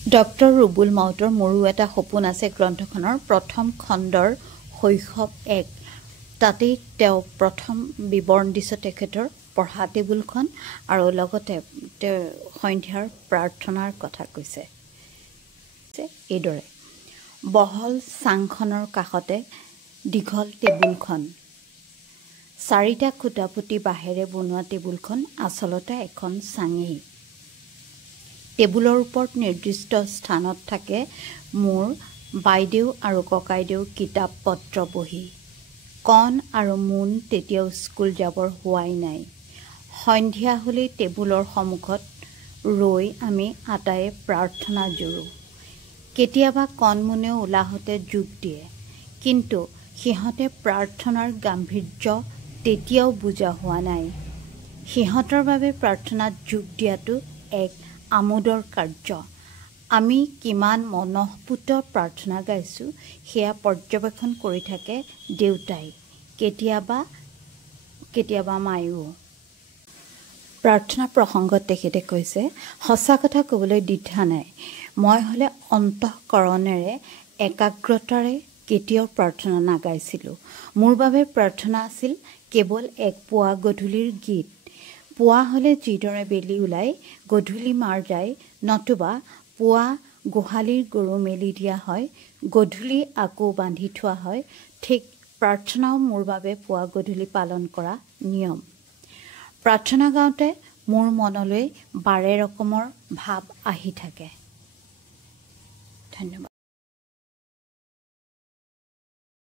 doctor Rubul মাউতৰ মোৰো এটা সপোন আছে গ্ৰন্থখনৰ প্ৰথম খণ্ডৰ শৈশৱ 1 তাতেই তেওঁ প্ৰথম বিৱৰণ দিছে তেখেতৰ পঢ়া টেবুলখন আৰু লগতে তেওঁ সন্ধ্যাৰ প্ৰাৰ্থনাৰ কথা কৈছে এইদৰে বহল চাংখনৰ কাষতে দীঘল টেবুলখন 4টা খুঁটা পুতি বাঁহেৰে বনোৱা টেবুলখন আচলতে এখন চাঙেই টেবুলৰ ওপৰত নিৰ্দিষ্ট স্থানত থাকে মোৰ বাইদেউ আৰু ককাইদেউ কিতাপ পত্ৰ বহি কণ আৰু মুন তেতিয়াও স্কুল যাবৰ হোৱাই নাই সন্ধিয়া হ'লেই টেবুলৰ সন্মুখত ৰৈ আমি আটায়ে প্ৰাৰ্থনা জোৰো কেতিয়াবা কণমুনেও ওলাহতে যোগ দিয়ে কিন্তু সিহঁতে প্ৰাৰ্থনাৰ গাম্ভীৰ্য তেতিয়াও বুজা হোৱা নাই সিহঁতৰ বাবে প্ৰাৰ্থনাত যোগ দিয়াটো এক আমোদৰ কাৰ্য আমি কিমান মনঃপুত প্ৰাৰ্থনা গাইছোঁ সেয়া পৰ্যবেক্ষণ কৰি থাকে দেউতাই কেতিয়াবা মায়েও প্ৰাৰ্থনা প্ৰসংগত তেখেতে কৈছে সঁচা কথা ক'বলৈ দ্বিধা নাই মই হ'লে অন্তঃকৰণেৰে একাগ্ৰতাৰে কেতিয়াও প্ৰাৰ্থনা নাগাইছিলোঁ মোৰ বাবে প্ৰাৰ্থনা আছিল কেৱল এক পুৱা গধূলিৰ গীত পুৱা হ'লে যিদৰে বেলি ওলাই গধূলি মাৰ যায় নতুবা পুৱা গোহালিৰ গৰু মেলি দিয়া হয় গধূলি আকৌ বান্ধি থোৱা হয় ঠিক প্ৰাৰ্থনাও মোৰ বাবে পুৱা গধূলি পালন কৰা নিয়ম প্ৰাৰ্থনা গাওঁতে মোৰ মনলৈ বাৰে ৰকমৰ ভাৱ আহি থাকে ধন্যবাদ